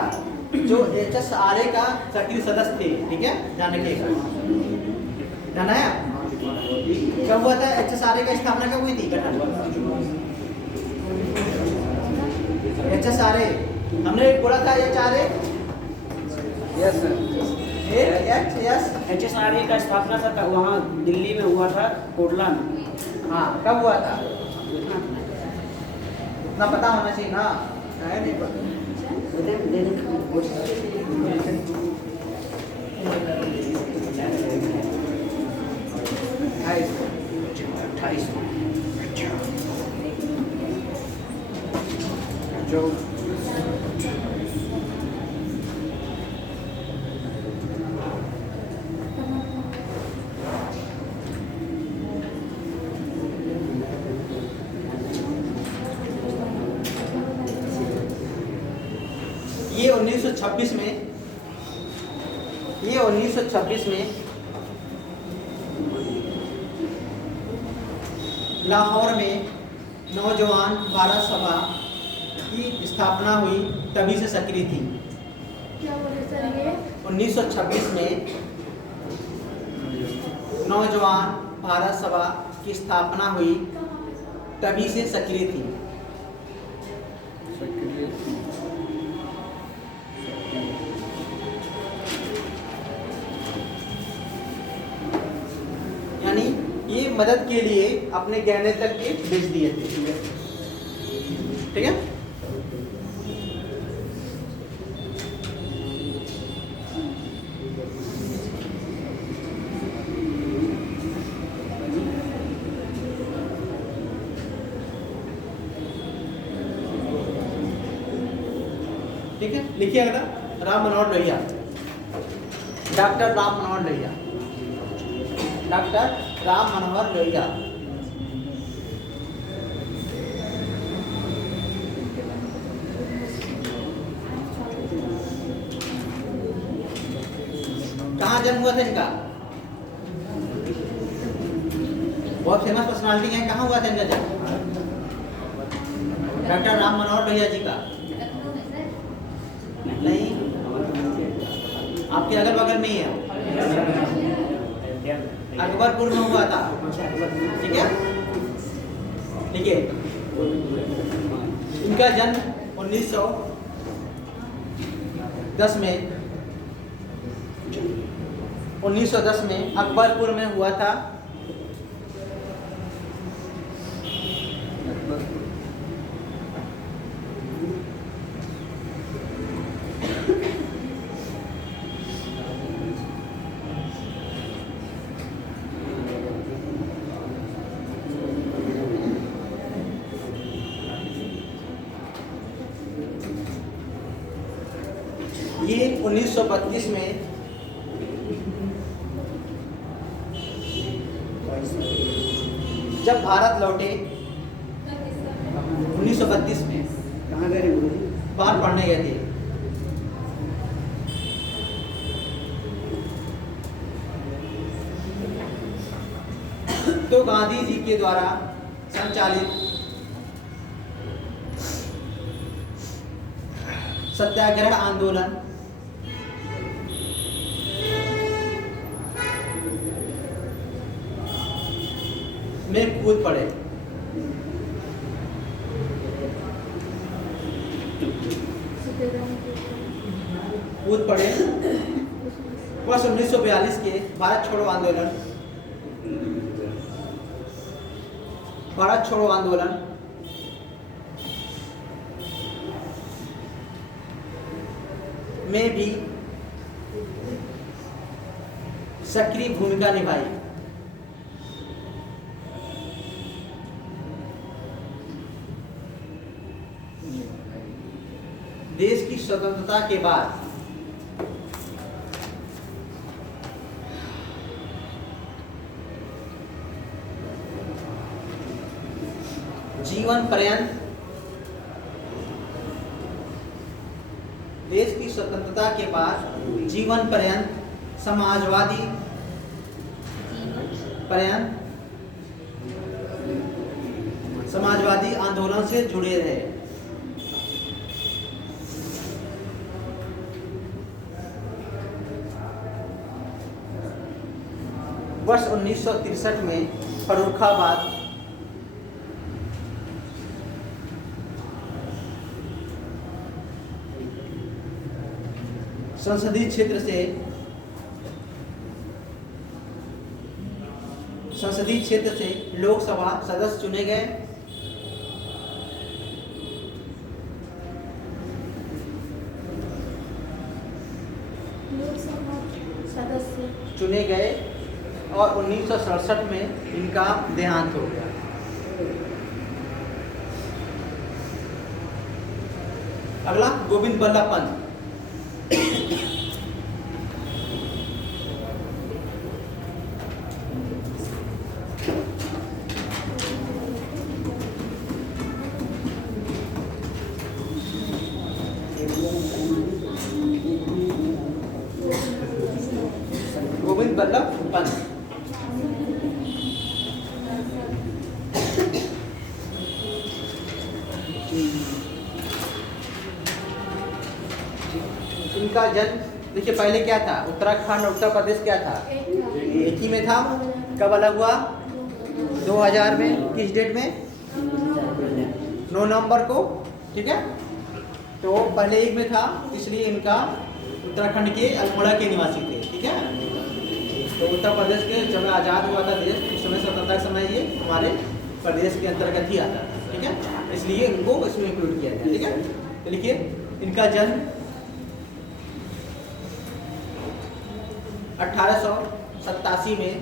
जो HSRA का सक्रिय सदस्य थे, ठीक है, जाना है। कब हुआ था HSRA का स्थापना, कब हुई थी? HSRA हमने बोला था HRA, यस सर, HSRA का स्थापना था वहाँ दिल्ली में हुआ था, कोटला में। हाँ, कब हुआ था? इतना पता होना चाहिए ना, है नहीं पता। जो ये 1926 में लाहौर में नौजवान भारत सभा की स्थापना हुई, तभी से सक्रिय थी। क्या बोले सर ये? 1926 में नौजवान भारत सभा की स्थापना हुई, तभी से सक्रिय थी। यानी ये मदद के लिए अपने गहने तक के बेच दिए थे। ठीक है। ठीक है, लिखिए अगला, राम मनोहर लोहिया, डॉक्टर राम मनोहर लोहिया, डॉक्टर राम मनोहर लोहिया। कहाँ जन्म हुआ था इनका? बहुत फेमस पर्सनालिटी है, कहाँ हुआ था इनका जन्म? डॉक्टर राम मनोहर लोहिया जी का? नहीं, आपके अगल बगल में ही है, अकबरपुर में हुआ था। ठीक है, देखिए इनका जन्म 1910 में अकबरपुर में हुआ था। ये 1932 में जब भारत लौटे, 1932 में कहाँ गए गुरुजी? बाहर पढ़ने गए थे। तो गांधी जी के द्वारा संचालित सत्याग्रह आंदोलन में कूद पड़े। वर्ष 1942 के भारत छोड़ो आंदोलन में भी सक्रिय भूमिका निभाई। देश की स्वतंत्रता के बाद जीवन पर्यंत समाजवादी आंदोलन से जुड़े रहे। वर्ष 1963 में फर्रुखाबाद संसदीय क्षेत्र से लोकसभा सदस्य चुने गए। और 1967 में इनका देहांत हो गया। अगला गोविंद बल्लभ पंत। गोविंद बल्लभ पंत। इनका जन्म देखिए पहले क्या था, उत्तराखंड और उत्तर प्रदेश क्या था, एक ही में था। कब अलग हुआ? 2000 में। किस डेट में? 9 नवंबर को। ठीक है, तो पहले एक में था, इसलिए इनका उत्तराखंड के अल्मोड़ा के निवासी थे। ठीक है, तो उत्तर प्रदेश के जब आज़ाद हुआ था देश, उस समय स्वतंत्रता के समय ये हमारे प्रदेश के अंतर्गत ही आता था। ठीक है, इसलिए इनको इसमें इंक्लूड किया गया। ठीक है, तो लिखिए इनका जन्म 1887 में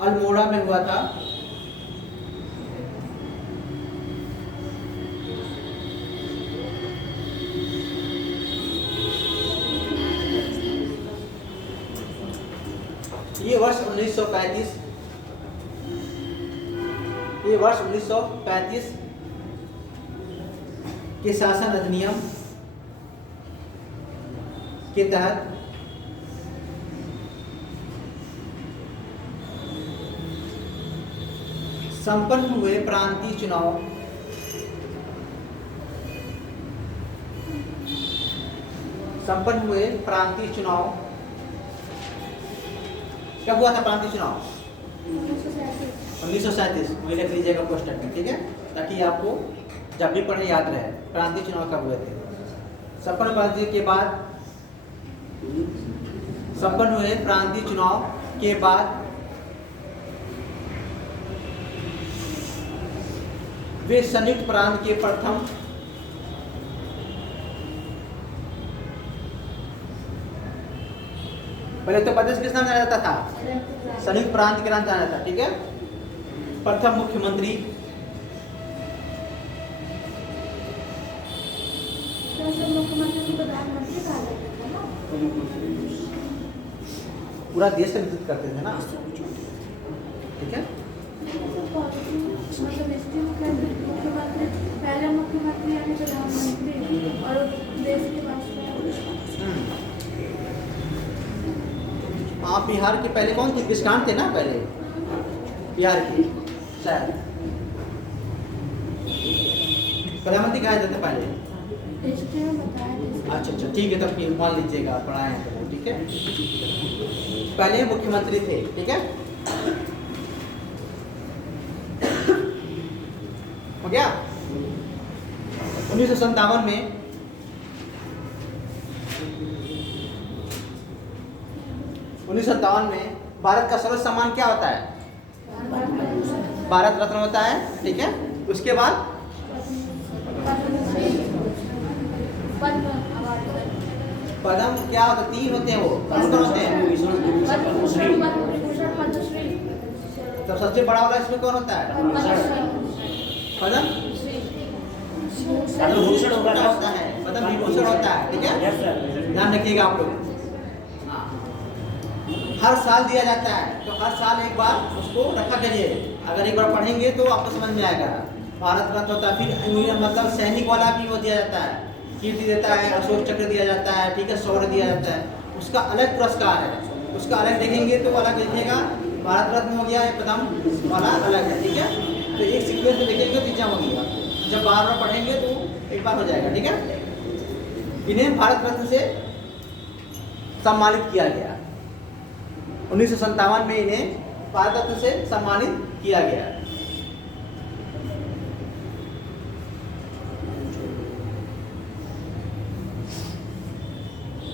अल्मोड़ा में हुआ था। ये वर्ष 1935 के शासन अधिनियम के तहत संपन्न हुए प्रांतीय चुनाव कब हुआ था? प्रांतीय चुनाव 1937 में लिख लीजिएगा पोस्टर में। ठीक है, ताकि आपको जब भी पढ़े याद रहे प्रांतीय चुनाव कब हुए थे। संपन्न हुए प्रांतीय चुनाव के बाद वे संयुक्त प्रांत के प्रथम पहले उत्तर प्रदेश किस नाम जाना जाता था? संयुक्त प्रांत के नाम जाना जाता। ठीक है, प्रथम मुख्यमंत्री पूरा देश का नेतृत्व करते थे ना। ठीक है, पहले मुख्यमंत्री यानी प्रधानमंत्री और देश के आप बिहार के पहले कौन थे? किसान थे ना पहले बिहार के, शायद प्रधानमंत्री कहा जाते पहले। अच्छा, ठीक है, तब फिर मान लीजिएगा, पढ़ाए हैं तो। ठीक है, पहले मुख्यमंत्री थे। ठीक है, हो गया। 1957 में भारत का सर्वोच्च सम्मान क्या होता है? भारत रत्न होता है। ठीक है, उसके बाद पद्म क्या होता है? 3 होते हैं, वो कौन होते हैं? तो सबसे बड़ा वाला इसमें कौन होता है? पद्म भूषण होता है, पद्म विभूषण होता है। ठीक है, ध्यान रखिएगा आप लोग। हर साल दिया जाता है, तो हर साल एक बार उसको रखा करिए। अगर एक बार पढ़ेंगे तो आपको समझ में आएगा। भारत रत्न होता है, फिर मतलब सैनिक वाला भी वो दिया जाता है, कीर्ति देता है, अशोक चक्र दिया जाता है। ठीक है, शौर्य दिया जाता है, उसका अलग पुरस्कार है, उसका अलग देखेंगे तो अलग लिखिएगा। भारत रत्न हो गया, पद्म वाला अलग है। ठीक है, तो एक सीक्वेंस में देखेंगे तो चीज़ें होगी। जब बार बार पढ़ेंगे तो एक बार हो जाएगा। ठीक है, इन्हें भारत रत्न से सम्मानित किया गया। 1957 में इन्हें भारत रत्न से सम्मानित किया गया।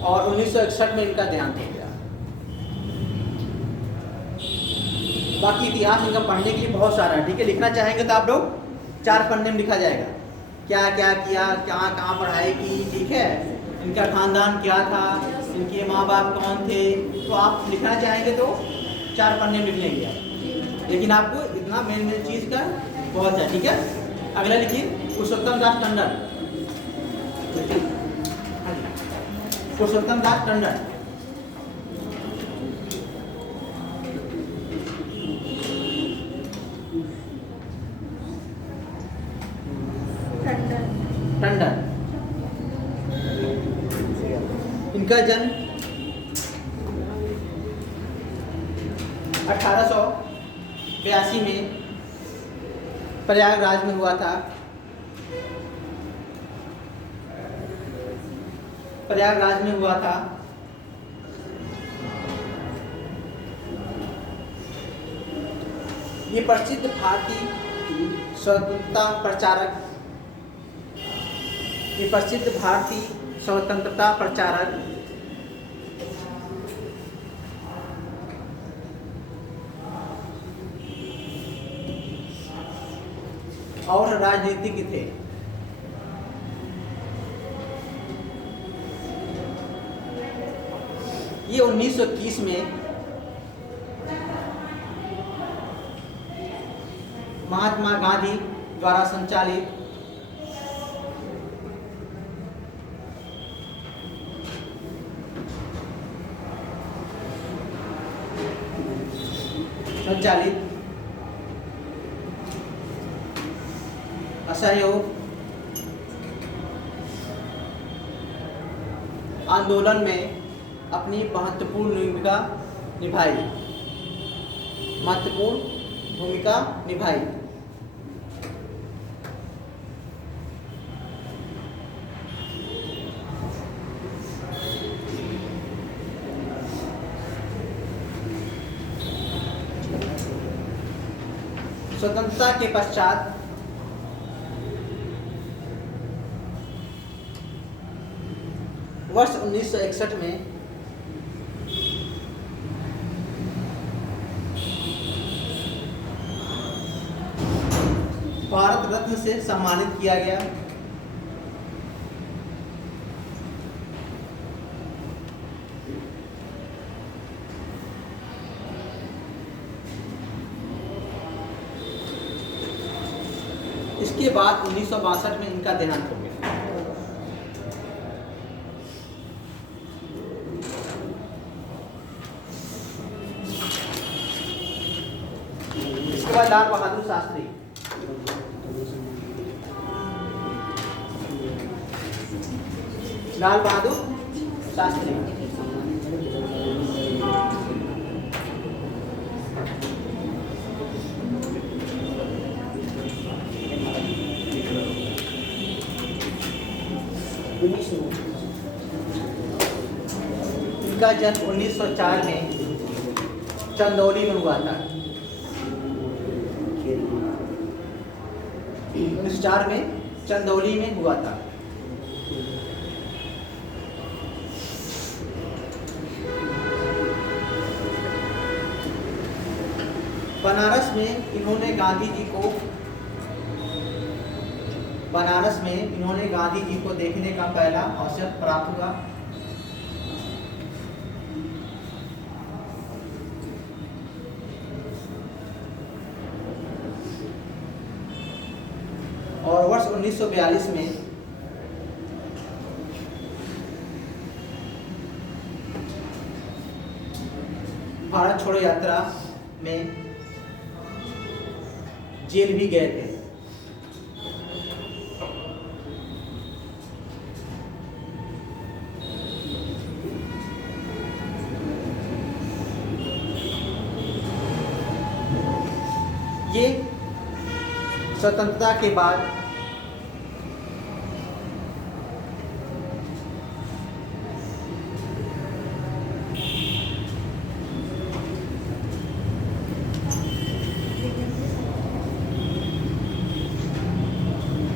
और 1961 में इनका देहांत हो गया। बाकी इतिहास इनका पढ़ने के लिए बहुत सारा है। ठीक है, लिखना चाहेंगे तो आप लोग 4 पन्ने में लिखा जाएगा, क्या क्या किया, कहाँ पढ़ाई की। ठीक है, इनका खानदान क्या था, इनके माँ बाप कौन थे, तो आप लिखना चाहेंगे तो 4 पन्ने में लिख लेंगे आप। लेकिन आपको इतना मेन चीज़ का बहुत है। ठीक है, अगला लिखिए पुरुषोत्तम दास टंडन। पुरुषोत्तम दास टंडन टंडन इनका जन्म 1882 में प्रयागराज में हुआ था। प्रयागराज में हुआ था। ये प्रसिद्ध भारतीय स्वतंत्रता प्रचारक, ये प्रसिद्ध भारतीय स्वतंत्रता प्रचारक और राजनीतिज्ञ थे। ये 1921 में महात्मा गांधी द्वारा संचालित असहयोग आंदोलन में अपनी महत्वपूर्ण भूमिका निभाई। स्वतंत्रता के पश्चात वर्ष 1961 में भारत रत्न से सम्मानित किया गया। इसके बाद 1962 में इनका देहांत हो गया। इसके बाद लाल बहादुर शास्त्री, लाल बहादुर शास्त्री इनका जन्म 1904 में चंदौली में हुआ था। 1904 में चंदौली में हुआ था। बनारस में इन्होंने गांधी जी को देखने का पहला अवसर प्राप्त हुआ। और वर्ष 1942 में भारत छोड़ो यात्रा में जेल भी गए थे। ये स्वतंत्रता के बाद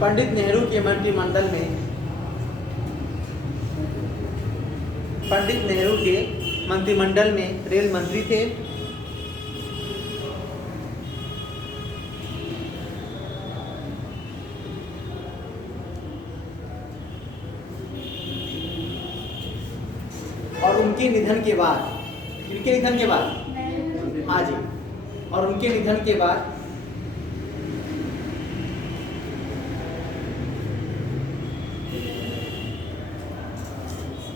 पंडित नेहरू के मंत्रिमंडल में रेल मंत्री थे। और उनके निधन के बाद हाँ जी, और उनके निधन के बाद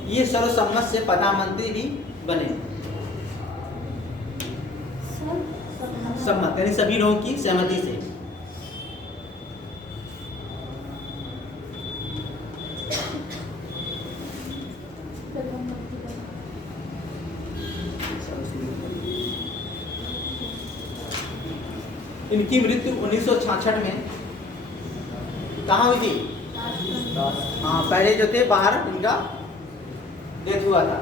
ये सर्वसम्मत से प्रधानमंत्री भी बने। सम्मत यानी सभी लोगों की सहमति से। इनकी मृत्यु 1966 में कहाँ हुई थी? हाँ, पहले जो थे बाहर इनका डेथ हुआ था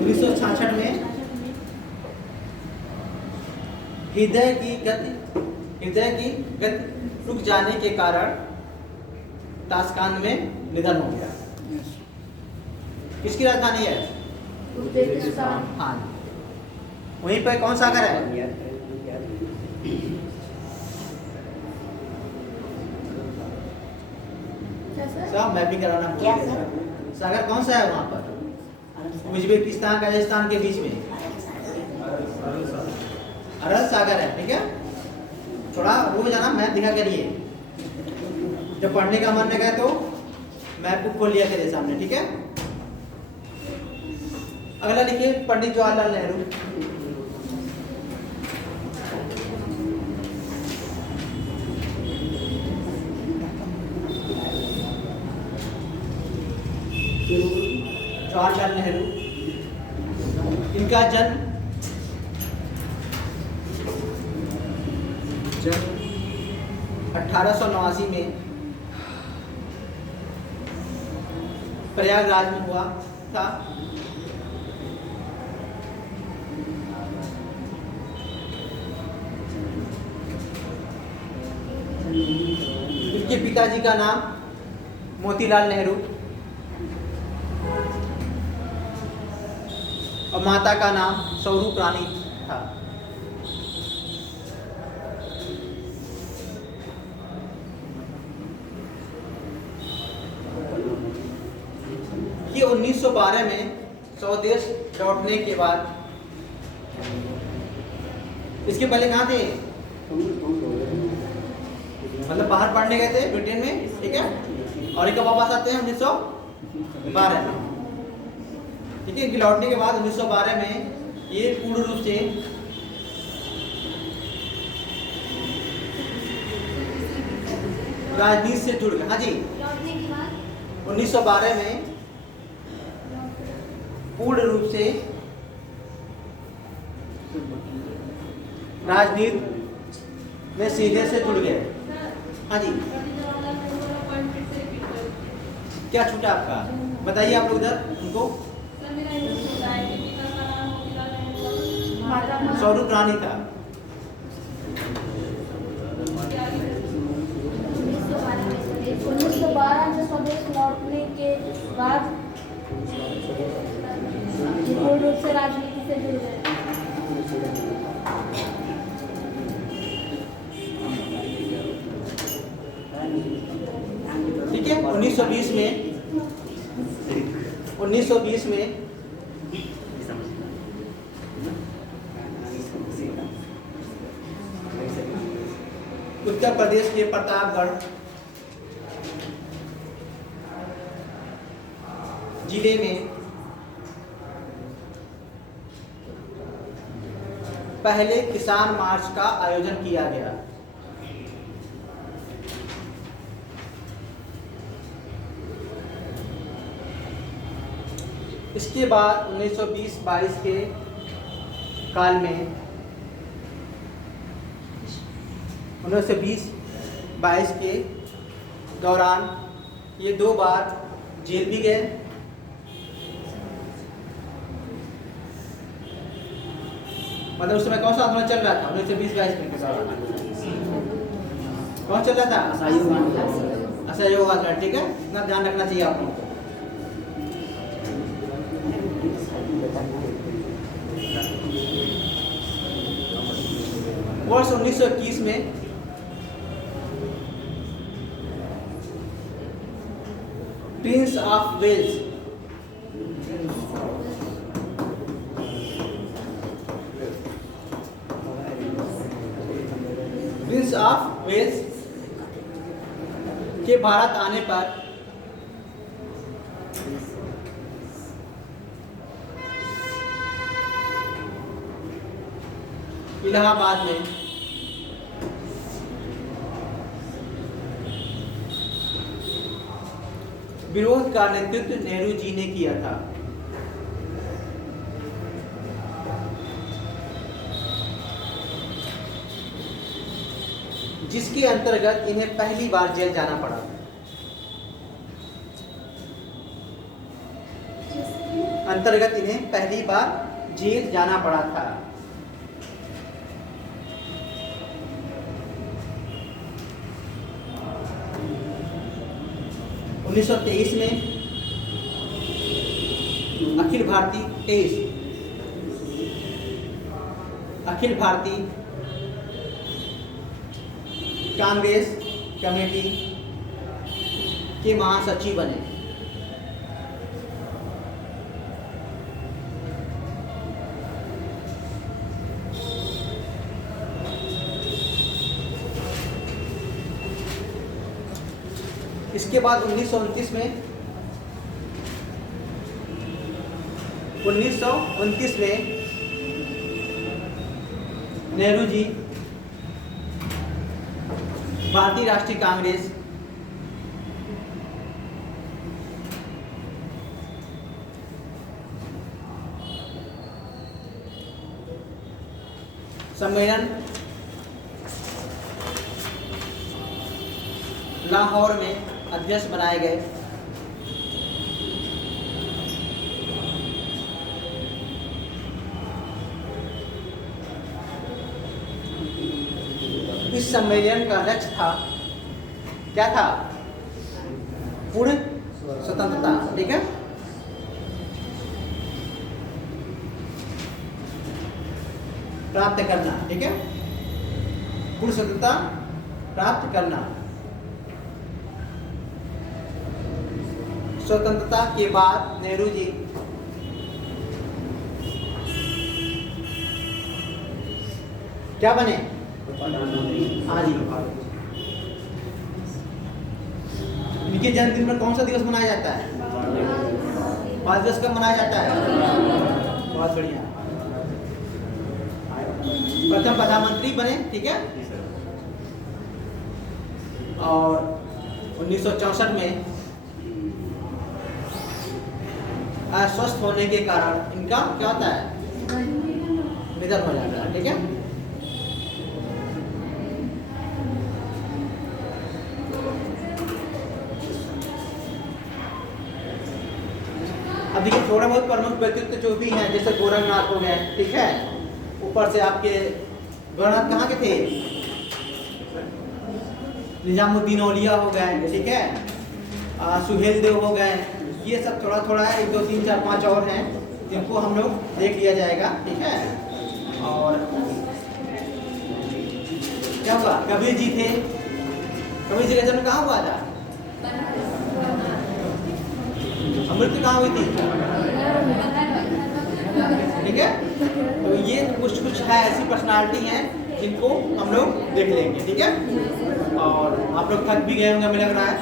1966 में। हृदय की गति रुक जाने के कारण ताशकंद में निधन हो गया। किसकी राजधानी है? उज्बेकिस्तान। हाँ, वहीं पर कौन सागर है? सब मैपिंग कराना भूल क्या गए। सर? सागर कौन सा है वहाँ पर? उज्बेकिस्तान कजाकिस्तान के बीच में अरब सागर है। ठीक है, थोड़ा रुक जाना, मैप दिखा करिए। जब पढ़ने का मन लगे तो मैप को खोल लिया करिए सामने। ठीक है, अगला लिखिए पंडित जवाहरलाल नेहरू। जवाहरलाल नेहरू, इनका जन्म 1889 में प्रयागराज में हुआ था। इनके पिताजी का नाम मोतीलाल नेहरू और माता का नाम स्वरूप रानी था। ये 1912 में स्वदेश लौटने के बाद, इसके पहले कहाँ थे? मतलब बाहर पढ़ने गए थे ब्रिटेन में। ठीक है, और इनका वापस आते हैं 1912 में। ठीक है, इनके लौटने के बाद 1912 में ये पूर्ण रूप से राजनीति से जुड़ गए। हाँ जी, 1912 में पूर्ण रूप से राजनीति में सीधे से जुड़ गए। हाँ जी, क्या छूटा आपका? बताइए आप लोग इधर उनको। स्वरूप रानी था। 1912 में स्वदेश लौटने के बाद पूर्ण रूप से राजनीति से जुड़ गए। ठीक है, 1920 में उत्तर प्रदेश के प्रतापगढ़ जिले में पहले किसान मार्च का आयोजन किया गया। इसके बाद 1920-22 के काल में 1920-22 के दौरान ये 2 बार जेल भी गए। मतलब उस समय कौन सा आंदोलन चल रहा था 1920-22 में? कौन चल रहा था? असहयोग आंदोलन। ठीक है, इतना ध्यान रखना चाहिए आप लोगों को। वर्ष 1921 में प्रिंस ऑफ वेल्स के भारत आने पर इलाहाबाद में विरोध का नेतृत्व नेहरू जी ने किया था। जिसके अंतर्गत इन्हें पहली बार जेल जाना पड़ा। अंतर्गत इन्हें पहली बार जेल जाना पड़ा था। उन्नीस सौ 23 में अखिल भारतीय कांग्रेस कमेटी के महासचिव बने। इसके बाद 1929 में नेहरू जी भारतीय राष्ट्रीय कांग्रेस सम्मेलन लाहौर में अध्यक्ष बनाए गए। इस सम्मेलन का लक्ष्य था, क्या था? पूर्ण स्वतंत्रता। ठीक है, प्राप्त करना। ठीक है, पूर्ण स्वतंत्रता प्राप्त करना। स्वतंत्रता के बाद नेहरू जी क्या बने? हाँ जी। इनके जन्मदिन पर कौन सा दिवस मनाया जाता है? 5 दिवस कब मनाया जाता है? बहुत बढ़िया। प्रथम प्रधानमंत्री बने। ठीक है, और 1964 में अस्वस्थ होने के कारण इनका क्या होता है? निधन हो जाता है। ठीक है, अब देखिए थोड़ा बहुत प्रमुख व्यक्तित्व जो भी हैं, जैसे गोरखनाथ हो गए। ठीक है, ऊपर से आपके गोरखनाथ कहाँ के थे? निजामुद्दीन औलिया हो गए। ठीक है, सुहेल देव हो गए। ये सब थोड़ा थोड़ा है, 1 2 3 4 5 और हैं जिनको हम लोग देख लिया जाएगा। ठीक है, और क्या हुआ? कबीर जी थे। कबीर जी का जन्म कहाँ हुआ था? मृत्यु कहाँ हुई थी? ठीक है, तो ये कुछ है ऐसी पर्सनालिटी हैं जिनको हम लोग देख लेंगे। ठीक है, और आप लोग थक भी गए होंगे, मुझे लग रहा है।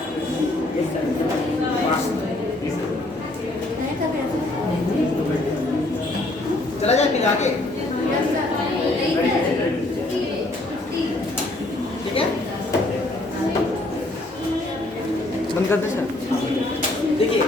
चला जाए फिर आगे। ठीक है, बंद कर दे सर। देखिए